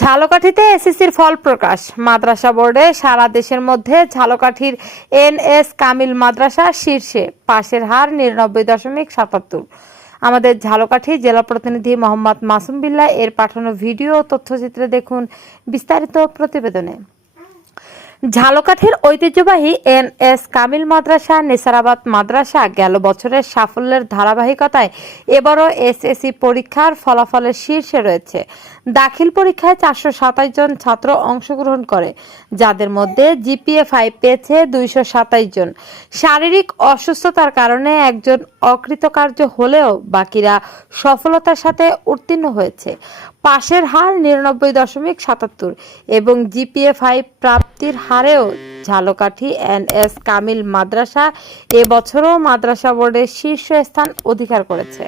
ঝালকাঠিতে এসএসসির ফল প্রকাশ। মাদ্রাসা বোর্ডে সারা দেশের মধ্যে ঝালকাঠির এন এস কামিল মাদ্রাসা শীর্ষে পাশের হার নিরানব্বই দশমিক সাতাত্তর। আমাদের ঝালকাঠি জেলা প্রতিনিধি মোহাম্মদ মাসুম বিল্লা এর পাঠানো ভিডিও তথ্যচিত্রে দেখুন বিস্তারিত প্রতিবেদনে। ঝালকাঠির ঐতিহ্যবাহী এন এস কামিল মাদ্রাসা, নেসারাবাদ মাদ্রাসা গেল বছরের সাফল্যের ধারাবাহিকতায়। এবারও এসএসসি পরীক্ষার ফলাফলের শীর্ষে রয়েছে। দাখিল পরীক্ষায় চারশো সাতাশ জন ছাত্র অংশগ্রহণ করে, যাদের মধ্যে জিপিএ ফাইভ পেয়েছে দুইশো সাতাশ জন। শারীরিক অসুস্থতার কারণে একজন অকৃতকার্য হলেও বাকিরা সফলতার সাথে উত্তীর্ণ হয়েছে। পাশের হার নিরানব্বই দশমিক সাতাত্তর এবং জিপিএ ফাইভ প্রাপ্তির হারেও ঝালকাঠি এন এস কামিল মাদ্রাসা এবছরও মাদ্রাসা বোর্ডের শীর্ষ স্থান অধিকার করেছে।